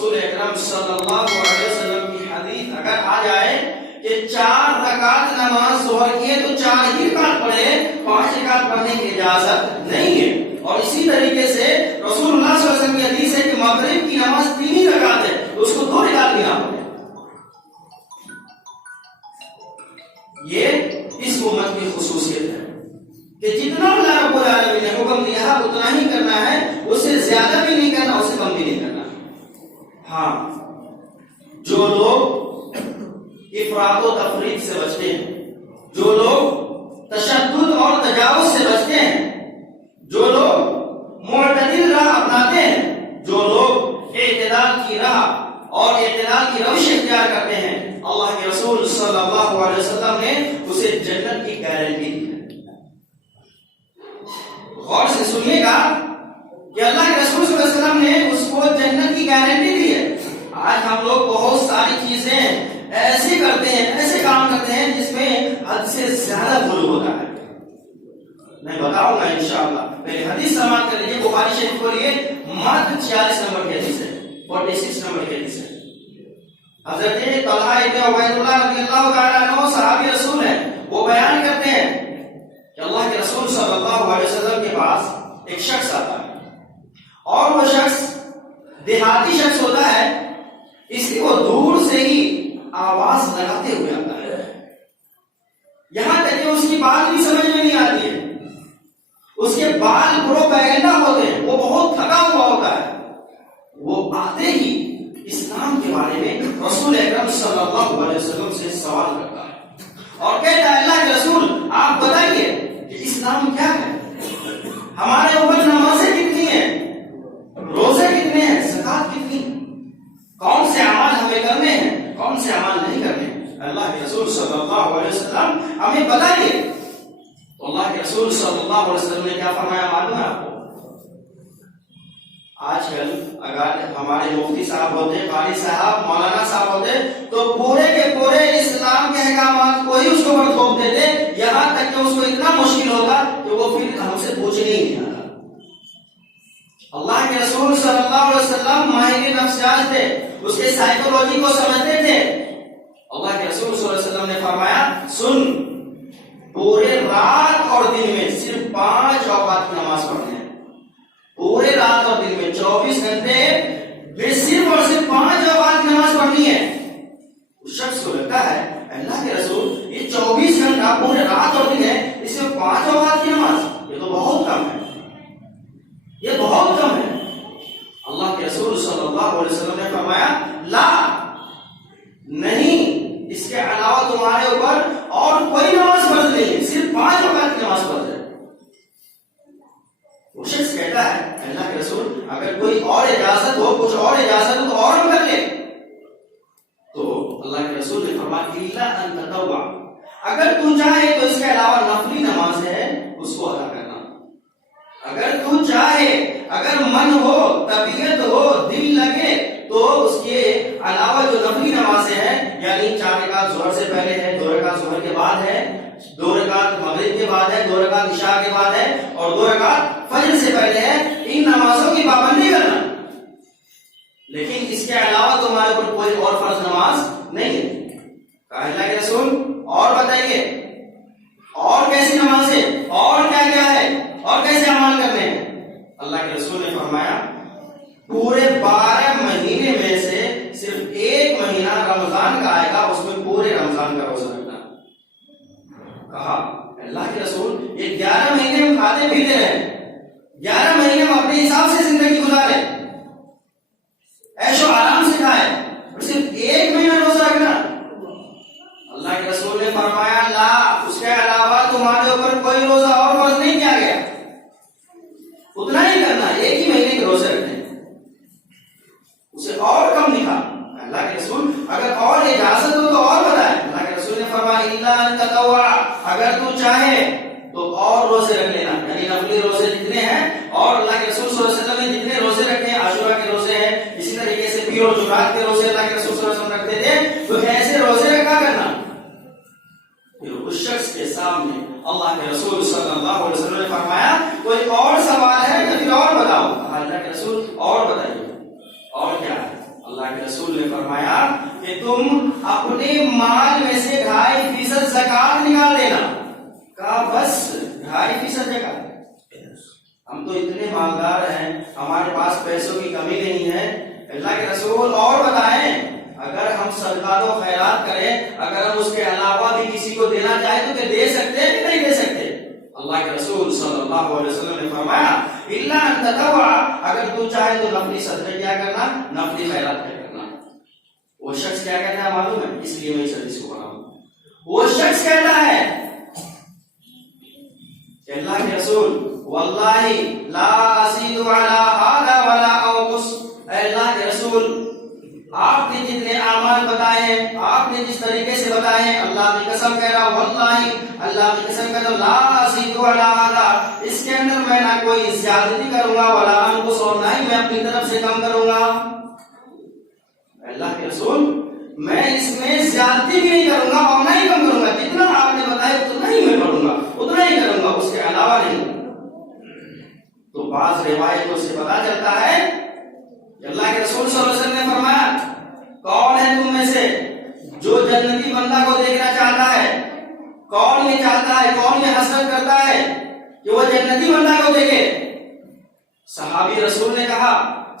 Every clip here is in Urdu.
رسول اکرم صلی اللہ علیہ وسلم کی حدیث اگر آ جائے کہ 4 رکعت نماز ظہر کی ہے تو 4 ہی رکعت پڑھے، 5 رکعت پڑھنے کی اجازت نہیں ہے. اور اسی طریقے سے رسول اللہ صلی اللہ علیہ وسلم کی حدیث ہے کہ مغرب کی نماز 3 ہی رکعت ہے تو اس کو 2 رکعت لینا پڑے. یہ اس امت کی خصوصیت ہے کہ جتنا اللہ رب العالمین نے حکم دیا اتنا ہی کرنا ہے، اسے زیادہ بھی نہیں کرنا، اسے کم بھی نہیں کرنا. ہاں، جو لوگ افراط و تفریط سے بچتے ہیں، جو لوگ تشدد اور تجاوز سے بچتے ہیں، جو لوگ معتدل راہ اپناتے ہیں، جو لوگ اعتدال کی راہ اور اعتدال کی روش اختیار کرتے ہیں، اللہ کے رسول صلی اللہ علیہ وسلم نے اسے جنت کی گارنٹی دی ہے. غور سے سنیے گا کہ اللہ کے رسول صلی اللہ علیہ وسلم نے اس کو جنت کی گارنٹی دی ہے. آج ہم لوگ بہت ساری چیزیں ایسے کرتے ہیں، ایسے کام کرتے ہیں جس میں حد سے زیادہ غلو ہوتا ہے. میں بتاؤں گا انشاءاللہ. پہلے حدیث سماعت کر لیجیے، بخاری شریف کھولیے، ماتر 46 نمبر کی حدیث ہے، 46 نمبر کی حدیث ہے. حضرت طلحہ ابن عبید اللہ رضی اللہ تعالی عنہ صحابی رسول ہیں، وہ بیان کرتے ہیں کہ اللہ کے رسول صلی اللہ علیہ وسلم کے پاس ایک شخص آتا ہے اور وہ شخص دیہاتی شخص ہوتا ہے، اس لیے وہ دور سے ہی آواز لگاتے ہوئے آتا ہے، یہاں تک کہ اس کی بات بھی سمجھ میں نہیں آتی ہے، اس کے بال پروپیگنڈا ہوتے ہیں، وہ بہت تھکا ہوا ہوتا ہے. وہ آتے ہی اسلام کے بارے میں رسول اکرم صلی اللہ علیہ وسلم سے سوال کرتا ہے اور کہتا ہے اللہ کے رسول آپ بتائیے کہ اسلام کیا ہے، ہمارے اوپر نمازیں کتنی ہیں، روزے کتنے ہیں، زکات کتنی، کون سے اعمال ہمیں کرنے ہیں، کون سے اعمال نہیں کرنے. اللہ کے رسول صلی اللہ علیہ وسلم ہمیں بتائیے. تو اللہ کے رسول صلی اللہ علیہ وسلم نے کیا فرمایا معلوم ہے آپ کو؟ آج کل اگر ہمارے مفتی صاحب ہوتے، قاری صاحب، مولانا صاحب ہوتے تو پورے کے پورے اسلام کے احکامات کو ہی اس کو پر تھوپ دیتے، یہاں تک کہ اس کو اتنا مشکل ہوگا کہ وہ پھر ہم سے پوچھنے ہی نہیں آتا. اللہ کے رسول صلی اللہ علیہ وسلم ماہر نفسیات تھے، اس کے سائیکولوجی کو سمجھتے تھے. اللہ کے رسول صلی اللہ علیہ وسلم نے فرمایا سن، پورے رات اور دن میں صرف 5 اوقات کی نماز پڑھنا ہے. پورے رات اور دن میں 24 گھنٹے میں صرف اور صرف 5 اوقات کی نماز پڑھنی ہے. اس شخص کو لگتا ہے اللہ کے رسول یہ 24 گھنٹہ پورے رات اور دن ہے، اس میں 5 اوقات کی نماز، یہ تو بہت کم ہے، یہ بہت کم ہے. اللہ کے رسول صلی اللہ علیہ وسلم نے فرمایا لا، نہیں، اس کے علاوہ تمہارے اوپر اور کوئی نماز فرض نہیں ہے، صرف 5 اوقات کی نماز فرض ہے. وہ شخص کہتا ہے اللہ کے رسول اگر کوئی اور اجازت ہو، کچھ اور اجازت ہو تو اور ہم کر لیں. تو اللہ کے رسول نے فرمایا الا ان تطوع، اگر تو چاہے تو اس کے علاوہ نفلی نماز ہے اس کو ادا کرنا. اگر تو چاہے، اگر من ہو، طبیعت ہو، دل لگے تو اس کے علاوہ جو نفلی نمازیں ہیں، یعنی 4 رکعت ظہر سے پہلے ہے، 2 رکعت ظہر کے بعد ہے، 2 رکعت مغرب کے بعد ہے، 2 رکعت عشاء کے بعد ہے اور 2 رکعت فجر سے پہلے ہے، ان نمازوں کی پابندی کرنا. لیکن اس کے علاوہ تمہارے اوپر کوئی اور فرض نماز نہیں ہے. کہا اللہ کے رسول اور بتائیے اور کیسی نمازیں، اور کیا کیا ہے، اور کیسے عمل کرنے ہیں. اللہ کے رسول نے فرمایا پورے 12 مہینے میں سے صرف 1 مہینہ رمضان کا آئے گا، اس میں پورے رمضان کا روزہ رکھنا. کہا اللہ کے رسول یہ 11 مہینے ہم کھاتے پیتے رہے، 11 مہینے ہم اپنے حساب سے زندگی گزارے، عیش و آرام سے کھائے، اور صرف 1 مہینہ روزہ رکھنا. اللہ کے رسول نے فرمایا لا، اس کے علاوہ تمہارے اوپر کوئی روزہ اور فرض نہیں کیا گیا، اتنا ہی کرنا، 1 ہی مہینے کے روزے رکھنے، اسے اور کم نہیں کھا. اللہ کے رسول اگر اور اجازت ہو تو اور بتائیں. اللہ کے رسول نے فرمایا الا ان تطوع، اگر تو چاہے تو اور روزے رکھ لینا، یعنی نفلی روزے جتنے ہیں، اور اللہ کے رسول صلی اللہ علیہ وسلم نے جتنے روزے رکھے ہیں، عاشورہ کے روزے ہیں، اسی طریقے سے پیر و جمعرات کے روزے اللہ کے رسول صلی اللہ علیہ وسلم رکھتے تھے، تو ایسے روزے رکھا کرنا. پھر اس شخص کے سامنے اللہ کے رسول صلی اللہ علیہ وسلم نے فرمایا کوئی اور سوال ہے یا پھر اور بتاؤ. اللہ کے رسول اور بتائیے اور کیا ہے. اللہ اللہ کے رسول نے فرمایا کہ تم اپنے مال میں سے 2.5% زکات نکال دینا. کہا بس 2.5% زکات؟ ہم تو اتنے مالدار ہیں, ہمارے پاس پیسوں کی کمی نہیں ہے. اللہ کے رسول اور بتائیں, اگر ہم صدقات و خیرات کریں, اگر ہم اس کے علاوہ بھی کسی کو دینا چاہیں تو دے سکتے ہیں کہ نہیں دے سکتے؟ اللہ کے رسول صلی اللہ علیہ وسلم نے فرمایا الا ان تطوع, اگر تو چاہے تو نفلی صدقہ کیا کرنا, نفلی خیرات کیا کرنا. وہ شخص کیا کہتا ہے معلوم ہے؟ اس لیے میں اس حدیث کو پڑھا ہوں. وہ شخص کہتا ہے کہ اللہ کے رسول واللہ لا ازید علی ھذا ولا انقص, اے اللہ کے رسول آپ نے جتنے اعمال بتائے, آپ نے جس طریقے سے بتائے, اللہ کی قسم کہہ رہا ہوں, واللہ اللہ کی قسم کہہ رہا ہوں, لا ازید علی ھذا, اس کے اندر میں نہ کوئی زیادتی کروں گا, ولا انقص, اور نہ ہی میں اپنی طرف سے کم کروں گا. اللہ کے رسول میں اس میں زیادتی بھی نہیں کروں گا اور نہ ہی کم کروں گا, جتنا آپ نے بتایا اتنا ہی میں پڑھوں گا, اتنا ہی کروں گا, اس کے علاوہ نہیں. تو بعض روایتوں سے پتا چلتا ہے اللہ کے رسول صلی اللہ علیہ وسلم نے فرمایا کون ہے تم میں سے جو جنتی بندہ کو دیکھنا چاہتا ہے؟ کون یہ چاہتا ہے, کون یہ حسرت کرتا ہے کہ وہ جنتی بندہ کو دیکھے؟ صحابی رسول نے کہا,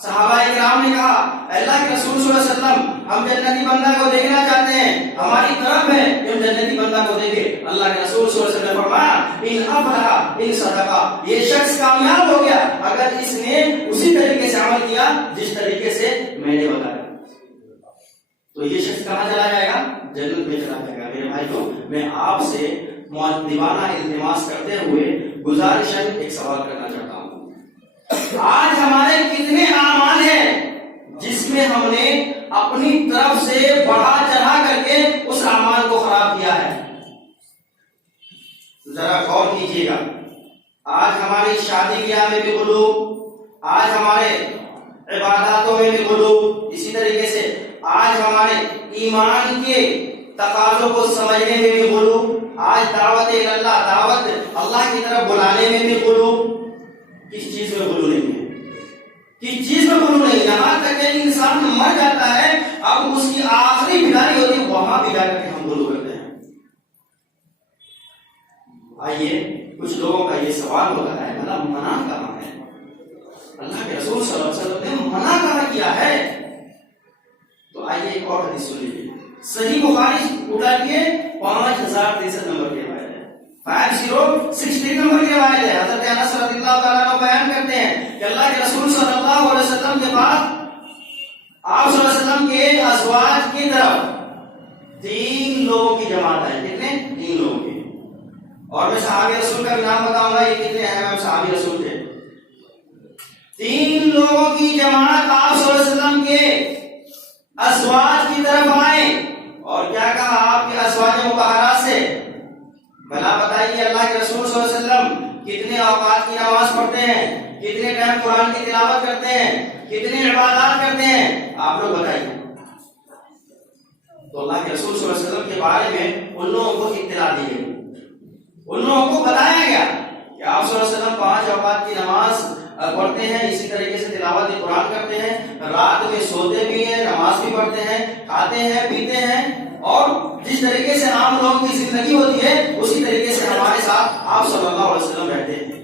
صحابہ کرام نے کہا اللہ کے رسول صلی اللہ علیہ وسلم ہم جنتی بندہ کو دیکھنا چاہتے ہیں, ہماری طرف ہے کہ ہم جنتی بندہ کو دیکھے. اللہ کے رسول صلی اللہ علیہ وسلم نے فرمایا ان افلح ان صدقہ, یہ شخص کامیاب ہو گیا اگر اس نے اسی طریقے سے عمل کیا جس طریقے سے میں نے بتایا. تو یہ شخص کہاں چلا جائے گا؟ جنت میں چلا جائے گا. میرے بھائیوں, میں آپ سے مؤدبانہ التماس کرتے ہوئے گزارشاً ایک سوال کرنا چاہتا ہوں. آج ہمارے کتنے اعمال ہیں جس میں ہم نے اپنی طرف سے بڑھا چڑھا کر کے اس اعمال کو خراب کیا ہے؟ ذرا غور کیجیے گا. آج ہماری شادی بیاہ میں بھی غلو, آج ہمارے عباداتوں میں بھی غلو, اسی طریقے سے آج ہمارے ایمان کے تقاضوں کو سمجھنے میں بھی غلو, آج دعوت اللہ, دعوت اللہ کی طرف بلانے میں بھی غلو. کس چیز میں غلو نہیں ہے؟ کس چیز میں غلو نہیں؟ یہاں تک کہ انسان مر جاتا ہے, اب اس کی آخری بیداری ہوتی ہے, وہاں بھی جا کر کے ہم غلو کرتے ہیں. آئیے, کچھ لوگوں کا یہ سوال ہوتا ہے بھلا منع کہاں ہے؟ اللہ کے رسول صلی اللہ علیہ وسلم نے منع کہاں کیا ہے؟ تو آئیے ایک اور حدیث سن لیجیے. صحیح بخاری اٹھائیے 5063 نمبر کی روایت ہے, 5063 نمبر کی روایت ہے. حضرت انس رضی اللہ تعالیٰ عنہ بیان کرتے ہیں کہ اللہ کے رسول صلی اللہ علیہ وسلم کے بعد آپ صلی اللہ علیہ وسلم کے ازواج کی طرف 3 لوگوں کی جماعت ہے. کتنے؟ 3 لوگوں کی. اور میں صحابی رسول کا بھی نام بتاؤں گا, یہ کتنے اہم صحابی رسول تھے. 3 لوگوں کی جماعت آپ صلی اللہ علیہ وسلم کے ازواج کی طرف آئے اور کیا کہا آپ کے ازواج مطہرات سے؟ بھلا بتائیے اللہ کے رسول صلی اللہ علیہ وسلم کتنے اوقات کی نماز پڑھتے ہیں, کتنے ٹائم قرآن کی تلاوت کرتے ہیں, کتنے عبادات کرتے ہیں, آپ لوگ بتائیے. تو اللہ کے رسول صلی اللہ علیہ وسلم کے بارے میں ان لوگوں کو اطلاع دی گئی, ان لوگوں کو بتایا گیا کہ آپ صلی اللہ علیہ وسلم 5 اوقات کی نماز پڑھتے ہیں, اسی طریقے سے تلاوت قرآن کرتے ہیں, رات میں سوتے بھی ہیں, نماز بھی پڑھتے ہیں, کھاتے ہیں, پیتے ہیں, اور جس طریقے سے عام لوگوں کی زندگی ہوتی ہے اسی طریقے سے ہمارے ساتھ آپ صلی اللہ علیہ وسلم رہتے ہیں.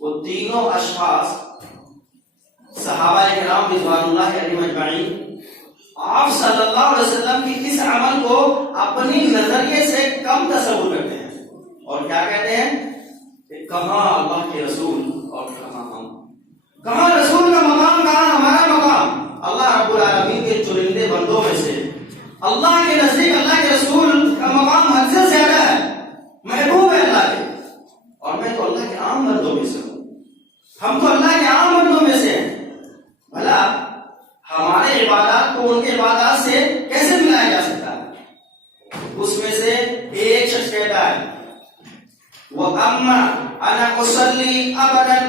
وہ تینوں اشخاص صحابہ کرام رضوان اللہ علیہم اجمعین آپ صلی اللہ علیہ وسلم کی اس عمل کو اپنی نظریے سے کم تصور کرتے ہیں اور کیا کہتے ہیں کہ کہاں اللہ کے رسول اور کہاں ہم, کہاں رسول کا مقام, کہاں ہمارا مقام. اللہ رب العالمین کے چنندے بندوں میں سے اللہ کے نزدیک اللہ کے رسول کا مقام حد سے زیادہ ہے, محبوب ہے اللہ کے, اور میں تو اللہ کے عام بندوں میں سے ہوں, ہم تو اللہ کے عام بندوں میں سے ہیں. بھلا ہمارے عبادات کو ان کے عبادات سے کیسے ملایا جا سکتا ہے؟ اس میں سے ایک شخص کہتا ہے وَأَمَّا أَنَا أُصَلِّي أَبَدًا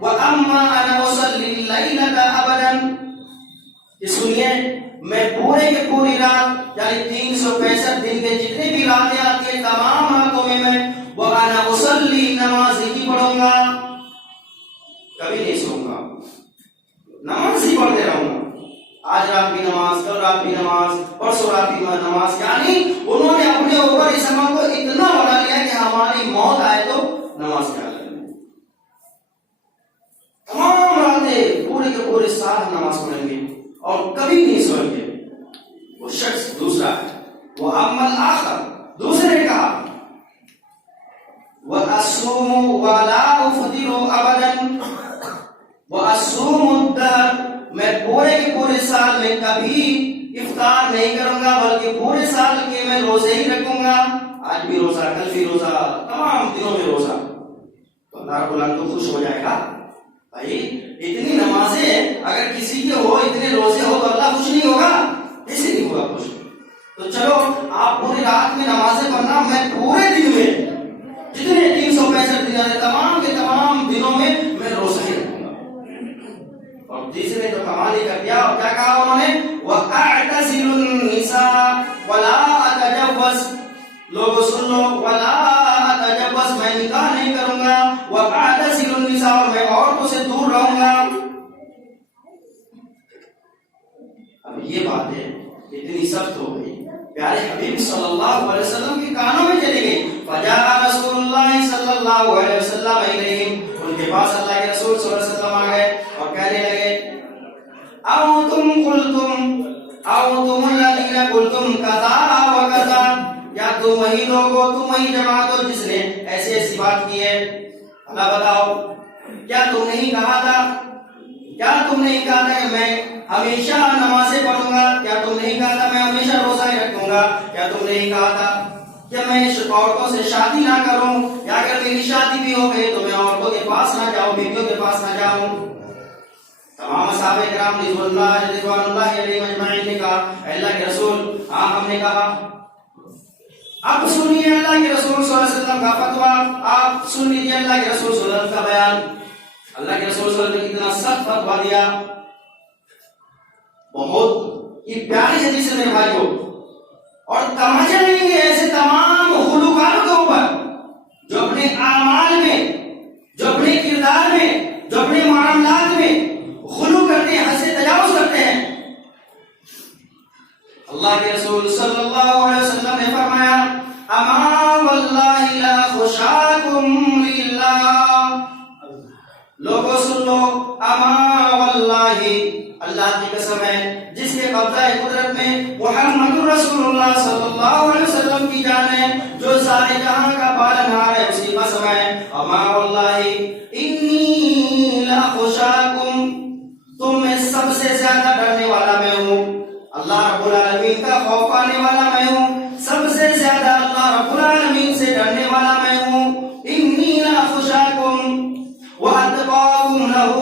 وَأَمَّا أَنَا أُصَلِّي اللَّيْلَةَ أَبَدًا, کہ سنیے میں پورے کے پوری رات یعنی 365 دن کے جتنے بھی راتیں آتی ہیں تمام راتوں میں وَأَنَا أُصَلِّي نماز ہی پڑھوں گا, کبھی نہیں سوؤں گا, نماز ہی پڑھتے رہوں گا. آج رات بھی نماز، کل رات بھی نماز، پرسوں رات بھی نماز، یعنی انہوں نے اپنے اوپر اس عمل کو اتنا بڑھا لیا کہ ہماری موت آئے تو نماز کیا کریں، تمام راتیں پورے کے پورے سال نماز پڑھیں گے اور کبھی نہیں سوئیں گے۔ وہ شخص دوسرا ہے، وہ عمل آخر، دوسرے نے کہا وَأَصُومُ وَلَا أُفْطِرُ أَبَدًا وَأَصُومُ الدَّهْرَ، میں پورے کے پورے سال میں کبھی افطار نہیں کروں گا بلکہ پورے سال کے میں روزے ہی رکھوں گا، آج بھی روزہ، کل بھی روزہ، تمام دنوں میں روزہ، تو اللہ رب العالمین تو خوش ہو جائے گا۔ بھائی اتنی نمازیں اگر کسی کے ہو، اتنے روزے ہو تو اللہ خوش نہیں ہوگا؟ ایسے نہیں ہوگا خوش۔ تو چلو آپ پوری رات میں نمازیں پڑھنا، میں پورے دن میں جتنے 365 دن ہیں تمام کے تمام دنوں میں روزہ ہی رکھوں گا۔ اور تیسرے تو کمال ہی کر دیا، اور کیا کہا انہوں نے؟ وَأَعْتَزِلُ النِّسَاءَ وَلَا أَتَجَوَّزُ، لوگوں سن لو، وَلَا أَتَجَوَّزُ، میں نکاح نہیں کروں گا، وَأَعْتَزِلُ النِّسَاءَ، اور میں عورتوں سے دور رہوں گا۔ اب یہ باتیں اتنی سخت ہو گئی، پیارے حبیب صلی اللہ علیہ وسلم کے کانوں میں چلی گئی۔ فجاء رسول اللہ صلی اللہ علیہ وسلم الیہم، ان کے پاس اللہ کے رسول صلی اللہ علیہ وسلم آ گئے اور کہنے لگے او تم الذین قلتم کذا و کذا، یا تم وہی لوگ ہو، تم وہی جماعت ہو جس نے ایسی ایسی بات کی ہے؟ اللہ بتاؤ، کیا تم نہیں کہا تھا، کیا تم نہیں کہا تھا کہ میں ہمیشہ نمازیں پڑھوں گا؟ کیا تم نہیں کہا تھا میں ہمیشہ روزہ رکھوں گا؟ کیا تم نہیں کہا تھا کہ میں عورتوں سے شادی نہ کروں، یا اگر میری شادی بھی ہو گئی تو میں عورتوں کے پاس نہ جاؤں، بیویوں کے پاس نہ جاؤں؟ تمام صحابہ کرام رضوان اللہ علیہم اجمعین نے کہا اے اللہ کے رسول، ہاں ہم نے کہا۔ اب سنیے اللہ کے رسول صلی اللہ علیہ وسلم کا فتویٰ، آپ سن لیجیے اللہ کے رسول صلی اللہ علیہ وسلم کا بیان۔ اللہ کے رسول صلی اللہ علیہ وسلم نے کتنا سخت فتویٰ دیا، بہت یہ پیاری حدیث ہے میرے بھائیوں، اور تماشا نہیں ہے ایسے تمام خلوقات کے اوپر جو اپنے اعمال میں، جو اپنے کردار میں، جو اپنے معاملات میں خلو کرتے ہیں، حد سے تجاوز کرتے ہیں۔ اللہ کے رسول صلی اللہ علیہ وسلم نے فرمایا اما واللہ لا خشاکم للہ، لوگوں سن لو، اما واللہ، اللہ کی قسم ہے جس کے قبضہ قدرت میں محمد رسول اللہ صلی اللہ علیہ وسلم کی جان ہے، جو سارے جہاں کا پالنہار ہے، اس کی قسم ہے اما واللہ انی لاخشاکم، تم میں سب سے زیادہ ڈرنے والا میں ہوں، اللہ رب العالمین کا خوف پانے والا میں ہوں، سب سے زیادہ اللہ رب العالمین سے ڈرنے والا میں ہوں، انی لاخشاکم واتقاکم لہ،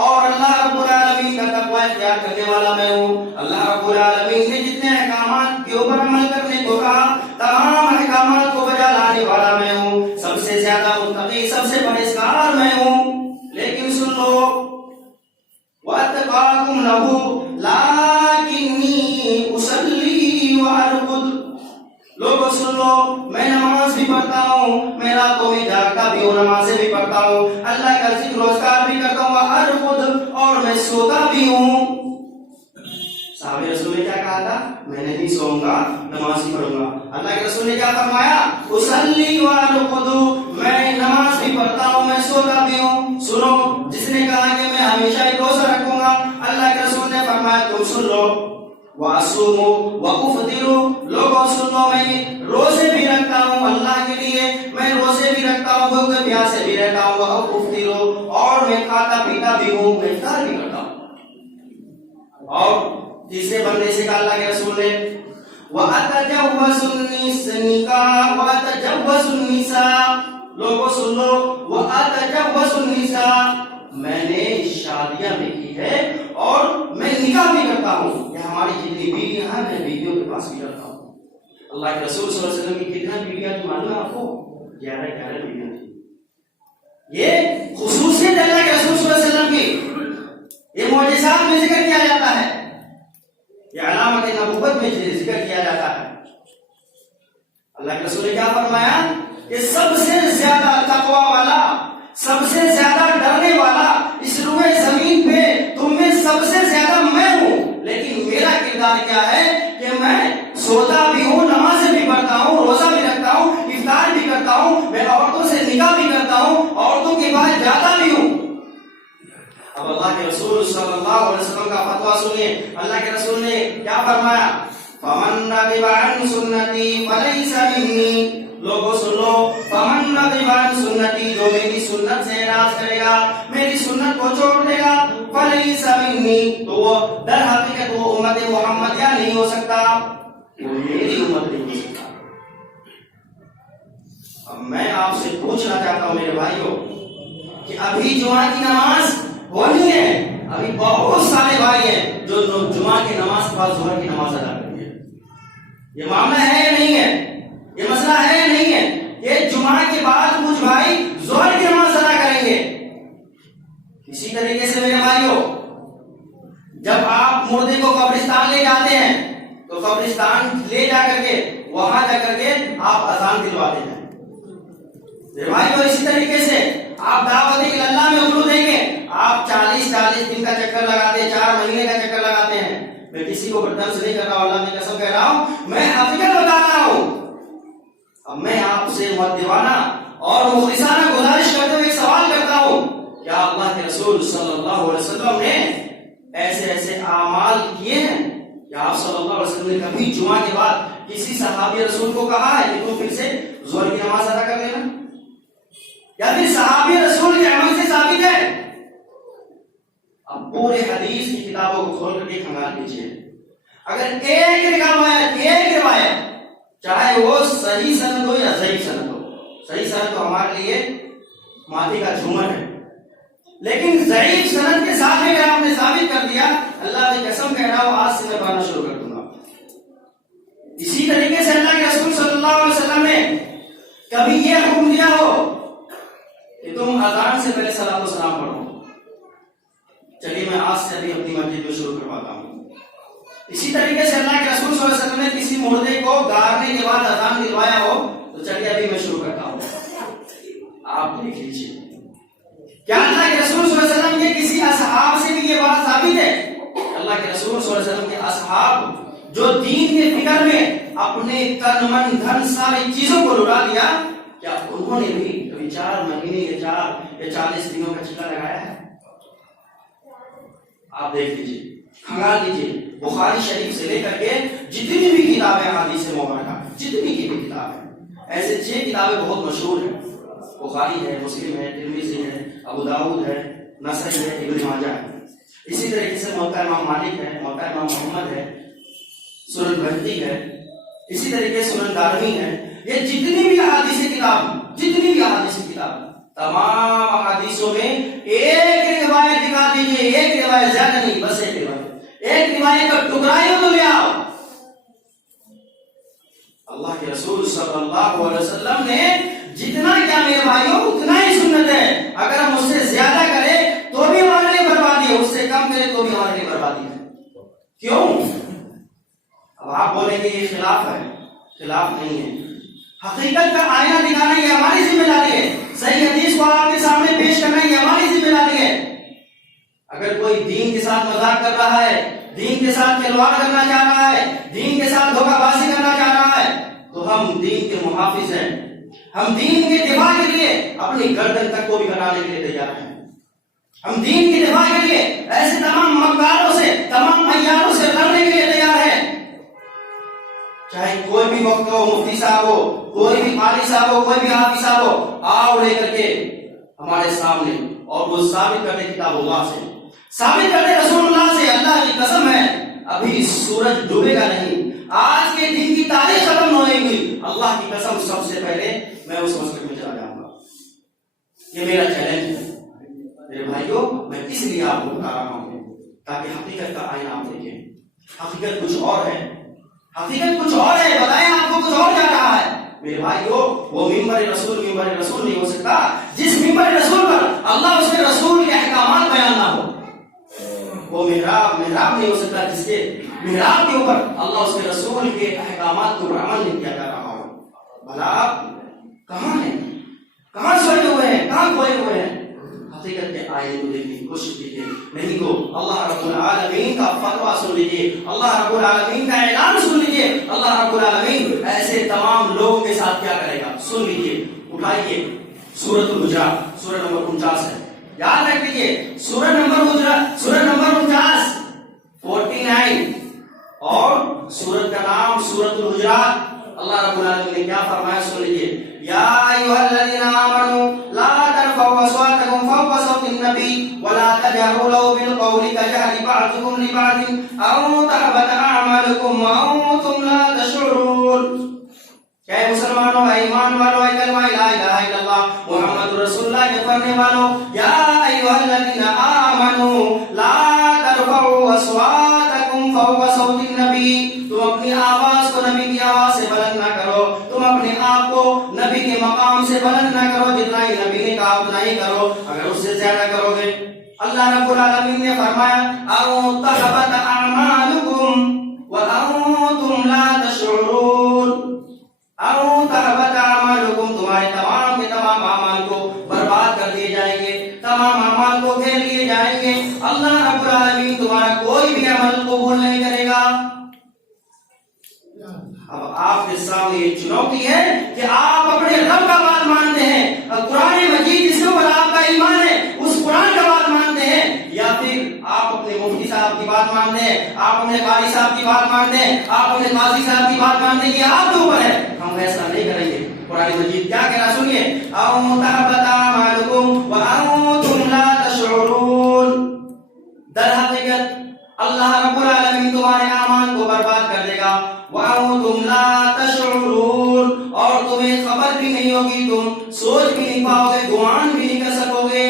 اور اللہ رب العالمین کا تقوی اختیار کرنے والا میں ہوں۔ اللہ رب العالمین نے جتنے احکامات کے اوپر عمل کرنے کو کہا، تمام احکامات کو بجا لانے والا میں ہوں، سب سے زیادہ متقی، سب سے پرہیزگار میں ہوں۔ لیکن سن لو، وَاتَّقَاكُمْ لَهُ لَكِنِّي أُصَلِّي وَأَرْقُدُ، لوگوں سن لو، میں نماز بھی پڑھتا ہوں، میں راتوں میں جاگتا بھی ہوں، نمازیں بھی پڑھتا ہوں، اللہ کا ذکر روزگار بھی کرتا ہوں، وَأَرْقُدُ، اور میں سوتا بھی ہوں۔ صحابہ رسول نے کیا کہا تھا؟ میں نہیں سوؤں گا، نماز ہی پڑھوں گا۔ اللہ کے رسول نے کیا فرمایا؟ اصلی وارقد، میں نماز بھی پڑھتا ہوں، میں سوتا بھی ہوں۔ سنو، جس نے کہا کہ میں ہمیشہ ہی روزہ رکھوں گا، اللہ کے رسول نے فرمایا تم سن لو، وَأَصُومُ وَأُفْطِرُ، لوگوں سن لو، میں روزے بھی رکھتا ہوں اللہ کے لیے، میں روزے بھی رکھتا ہوں، بھوکے پیاسے بھی رہتا ہوں، وَأُفْطِرُ، اور میں کھاتا پیتا بھی ہوں، میں افطار بھی کرتا ہوں۔ اور تیسرے بندے سے کہا اللہ کے رسول نے وَأَتَجَوَّزُ النِّسَاءَ وَأَتَجَوَّزُ النِّسَاءَ، لوگوں سن لو، وَأَتَجَوَّزُ النِّسَاءَ، میں نے شادیاں بھی کی ہے اور میں نکاح بھی کرتا ہوں، یہ ہماری جتنی بیویاں ہیں میں بیویوں کے پاس بھی کرتا ہوں۔ اللہ کے رسول صلی اللہ علیہ وسلم کی کتنا بیویاں تھی معلوم ہے آپ کو؟ 11 بیویاں تھی۔ یہ خصوصیت اللہ کے رسول صلی اللہ علیہ وسلم کی، یہ معجزات میں ذکر کیا جاتا ہے، یہ علامت نبوت میں ذکر کیا جاتا ہے۔ اللہ کے رسول نے کیا فرمایا کہ سب سے زیادہ تقوی والا، سب سے زیادہ ڈرنے والا اس روئے زمین پہ تم میں سب سے زیادہ میں ہوں، لیکن رسول صلی اللہ علیہ وسلم کا فتویٰ سنیے. اللہ کے رسول نے کیا فرمایا؟ فمن رغب عن سنتی فلیس منی. لوگوں سن لو، فمن رغب عن سنتی، جو میری سنت سے اعراض کرے گا، میری سنت کو چھوڑ دے گا، فلیس منی، تو وہ در حقیقت وہ امت محمدیہ نہیں ہو سکتا، وہ میری امت نہیں ہو سکتا. اب میں آپ سے پوچھنا چاہتا ہوں میرے بھائیوں کہ ابھی جمعہ کی نماز ہونی ہے، ابھی بہت سارے بھائی ہیں جو جمعہ کی نماز کے بعد ظہر کی نماز ادا کریں گے. یہ معاملہ ہے یا نہیں ہے؟ یہ مسئلہ ہے یا نہیں ہے؟ یہ جمعہ کے بعد کچھ بھائی ظہر کی نماز ادا کریں گے. اسی طریقے سے میرے بھائیوں، جب آپ مردے کو قبرستان لے جاتے ہیں تو قبرستان لے جا کر کے وہاں جا کر کے آپ اذان دلواتے ہیں. میرے بھائیوں، اسی طریقے سے آپ دعوت اللہ میں غلو دیں گے، آپ 40 دن کا چکر لگاتے ہیں، 4 مہینے کا چکر لگاتے ہیں. میں کسی کو برتن سے نہیں کر رہا ہوں، اللہ کی قسم کہہ رہا ہوں، میں حقیقت بتا رہا ہوں. اب میں آپ سے مؤدبانہ اور مخلصانہ گزارش کرتے ہوئے ایک سوال کرتا ہوں، کیا اللہ کے رسول صلی اللہ علیہ وسلم نے ایسے اعمال کیے ہیں؟ کیا آپ صلی اللہ علیہ وسلم نے کبھی جمعہ کے بعد کسی صحابی رسول کو کہا ہے کہ تم پھر سے ظہر کی نماز ادا کر لینا؟ یا پھر صحابی رسول کے عمل سے ثابت ہے؟ اب پورے حدیث کی کتابوں کو کھول کر کے کھنگال لیجیے. اگر ایک روایت چاہے وہ صحیح سند ہو یا ضعیف سند ہو، صحیح سند تو ہمارے لیے ماتھے کا جھومر ہے، لیکن ضعیف سند کے ساتھ میں اگر آپ نے ثابت کر دیا، اللہ کی قسم کہہ رہا ہوں آج سے میں پڑھنا شروع کر دوں گا. اسی طریقے سے اللہ کے رسول صلی اللہ علیہ وسلم نے کبھی یہ حکم دیا ہو کہ تم اذان سے پہلے صلاۃ و سلام پڑھو؟ چلیے میں آج سے ابھی اپنی مسجد میں شروع کرواتا ہوں. اسی طریقے سے اللہ کے رسول صلی اللہ علیہ وسلم نے کسی مردے کو گارنے کے بعد اذان دلوایا ہو تو چلیے ابھی میں شروع کرتا ہوں. آپ دیکھ لیجیے، کیا اللہ کے رسول صلی اللہ علیہ وسلم کے کسی اصحاب سے بھی یہ بات ثابت ہے؟ اللہ کے رسول صلی اللہ علیہ وسلم کے اصحاب جو دین کے فکر میں اپنے تن من دھن ساری چیزوں کو لٹا دیا، کیا انہوں نے بھی کبھی 4 مہینے یا 40 دنوں کا چکر لگایا ہے؟ آپ دیکھ لیجیے، کھنگال لیجیے، بخاری شریف سے لے کر کے جتنی بھی کتابیں حدیث مبارکہ، جتنی کی بھی کتابیں، ایسے 6 کتابیں بہت مشہور ہیں. بخاری ہے، مسلم ہے، ترمذی ہے، ابو داؤد ہے، نسائی ہے، ابن ماجہ ہے. اسی طریقے سے موطا امام مالک ہے، موطا امام محمد ہے، سنن بہقی ہے، اسی طریقے سے سنن دارمی ہے. یہ جتنی بھی احادیث کتاب تمام احادیثوں میں ایک روایت دکھا دیجیے، ایک روایت، زیادہ نہیں، بس ایک روایت کا ٹکڑا ہی تو لے آؤ. اللہ کے رسول صلی اللہ علیہ وسلم نے جتنا کیا میرے بھائیوں اتنا ہی سنت ہے. اگر ہم اس سے زیادہ کریں تو بھی ہمارے لیے بربادی ہے، اس سے کم کریں تو بھی ہمارے لیے بربادی ہے. کیوں؟ اب آپ بولیں گے یہ خلاف ہے. خلاف نہیں ہے، حقیقت کا آئینہ دکھانا یہ ہماری ذمہ داری ہے. صحیح حدیث کو آپ کے سامنے پیش کرنا یہ ہماری ذمہ داری ہے. اگر کوئی دین کے ساتھ مذاق کر رہا ہے، دین کے ساتھ کھلواڑ کرنا چاہ رہا ہے، دین کے ساتھ دھوکہ بازی کرنا چاہ رہا ہے، تو ہم دین کے محافظ ہیں. ہم دین کے دفاع کے لیے اپنی گردن تک کو بھی کٹانے کے لیے تیار ہیں. ہم دین کے دفاع کے لیے ایسے تمام مکاروں سے، تمام عیاروں سے لڑنے کے لیے تیار ہیں. چاہے کوئی بھی وقت ہو، مفتی صاحب ہو، کوئی بھی قاری صاحب ہو، کوئی بھی حافظ صاحب ہو، آؤ لے کر کے ہمارے سامنے اور وہ ثابت کرتے کتاب اللہ سے، ثابت کرتے رسول اللہ سے. اللہ کی قسم ہے ابھی سورج ڈوبے گا نہیں، آج کے دن کی تاریخ ختم ہوئے گی. اللہ کی قسم سب سے پہلے میں اس مسئلے میں چلا جاؤں گا. یہ میرا چیلنج ہے میرے بھائیوں. میں اس لیے آپ کو بتا رہا ہوں تاکہ حقیقت کا آئینہ آپ دیکھیں. حقیقت کچھ اور ہے، حقیقت کچھ اور ہے. بتائیں آپ کو کچھ اور جا رہا ہے. میرے بھائیوں وہ ممبر رسول نہیں ہو سکتا جس ممبر رسول پر اللہ اس کے رسول کے احکامات بیان نہ ہو. وہ محراب نہیں ہو سکتا جس کے محراب کے اوپر اللہ اس کے رسول کے احکامات کو عمل نہیں کیا جا رہا ہو. بھلا آپ کہاں ہیں؟ کہاں سوئے ہوئے ہیں؟ کہاں کھوئے ہوئے ہیں؟ حقیقت کے آئینے کو دیکھنے کی کوشش کیجیے. نہیں تو اللہ رب العالمین کا فتویٰ سن لیجیے، اللہ رب العالمین کا اعلان سن لیجیے. اللہ رب العالمین ایسے تمام لوگوں کے ساتھ کیا کرے گا سن لیجیے. اٹھائیے سورۃ الحجرات، سورہ نمبر 49 ہے. یاد رکھ لیجیے سورہ نمبر 49 اور سورت کا نام سورۃ الحجرات. اللہ رب العالمین نے کیا فرمایا سن لیجیے. یا ایھا الذین آمنوا لا ترفعوا اصواتکم فوق صوت النبی ولا تجهروا له بالقول كجهر بعضكم لبعض ان تحبط اعمالكم وانتم لا تشعرون. کہ مسلمانوں اے ایمان والو اے کلمہ لا الہ الا اللہ محمد رسول اللہ کے پڑھنے والوں یا ایھا الذین آمنوا لا ترفعوا اصواتکم فوق صوت النبی. تم اپنی آواز کو نبی کی آواز سے بلند نہ کرو. تم اپنے آپ کو نبی کے مقام سے بلند نہ کرو. جتنا ہی نبی نے کہا اتنا ہی کرو. اگر اس سے زیادہ کرو گے اللہ رب العالمین نے فرمایا او تحبط اعمالکم وانتم لا تشعرون. او تحبط اعمالکم تمہارے تمام کے تمام اعمال کو برباد کر دیے جائیں گے. تمام اعمال کو گھیر لیے جائیں گے. اللہ رب العالمین تمہارا کوئی بھی عمل قبول نہیں کرے گا. اب آپ کے سامنے یہ چنوتی ہے کہ آپ اپنے رب کا بات مانتے ہیں قرآن مجید جس کے اوپر آپ کا ایمان ہے اس قرآن کا بات مانتے ہیں یا پھر آپ اپنے مفتی صاحب کی بات مانتے ہیں آپ اپنے قاری صاحب کی بات مانتے ہیں آپ اپنے قاضی صاحب کی بات مانتے ہیں. یہ آپ کے اوپر ہے. ہم ایسا نہیں کریں گے. قرآن مجید کیا کہہ رہا سنیے او تحبط اعمالکم وانتم لا تشعرون. در حقیقت اللہ رب العالمین تمہارے اعمال کو برباد کر دے گا. وَأَنْتُمْ لَا تَشْعُرُونَ اور تمہیں خبر بھی نہیں ہوگی. تم سوچ بھی نہیں پاؤ گے گمان بھی نہیں کر سکو گے.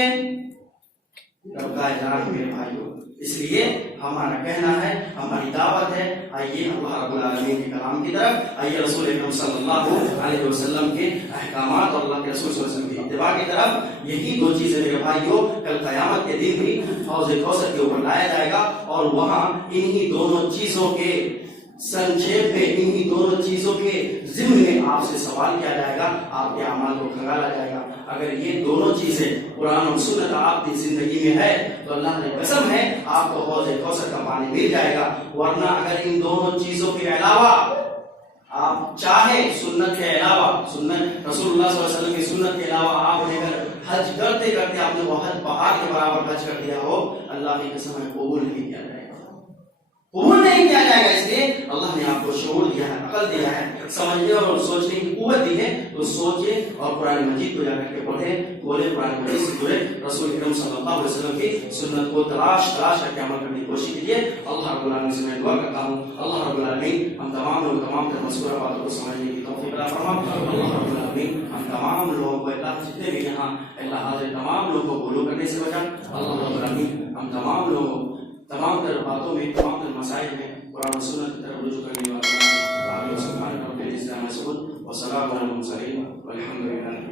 رب کا اجرام میرے بھائیو اس لیے ہمارا کہنا ہے ہماری دعوت ہے آئیے اللہ رب العالمین کے کلام کی طرف آئیے رسول اکرم صلی اللہ علیہ وسلم کے احکامات اور اللہ کے رسول صلی اللہ علیہ وسلم کی اتباع کی طرف. یہی دو چیزیں میرے بھائیو کل قیامت کے دن بھی حوض کوثر کے اوپر لایا جائے گا اور وہاں انہی دونوں چیزوں کے سنکھیپ میں انہی دونوں چیزوں کے ضمن میں آپ سے سوال کیا جائے گا. آپ کے اعمال کو کھنگالا جائے گا. اگر یہ دونوں چیزیں قرآن اور سنت آپ کی زندگی میں ہے تو اللہ نے قسم ہے آپ کو حوض کوثر کا پانی مل جائے گا. ورنہ اگر ان دونوں چیزوں کے علاوہ آپ چاہے سنت کے علاوہ سنت رسول اللہ صلی اللہ علیہ وسلم کی سنت کے علاوہ آپ نے اگر حج کرتے کرتے آپ نے وہ حج پہاڑ کے برابر حج کر دیا ہو اللہ کی قسم ہے قبول نہیں کیا جائے گا. قبول نہیں کیا جائے گا. اس لیے اللہ نے آپ کو شعور دیا ہے عقل دیا ہے سمجھنے اور سوچنے کی قوت دی ہے. تو سوچے اور قرآن مجید کو جا کر کے پڑھے بولے قرآن مجید سے جڑے رسول اکرم صلی اللہ علیہ وسلم کی سنت کو تلاش کر کے عمل کرنے کی کوشش کیجیے. اللہ رب العالمین سے میں دعا کرتا ہوں اللہ رب العالمین ہم تمام لوگ تمام مذکورہ باتوں کو سمجھنے کی توفیق عطا فرما. اللہ رب العالمین ہم تمام لوگوں کو اللہ جتنے بھی یہاں اللہ حاضر تمام لوگوں کو غلو کرنے سے بچا. اللہ رب العالمین ہم تمام لوگوں تمام تر باتوں میں تمام تر مسائل میں قرآن و سنت کی طرف رجوع کرنے والا آمین. سبحان رب العزت عما یصفون وسلام علی المرسلین والحمد للہ.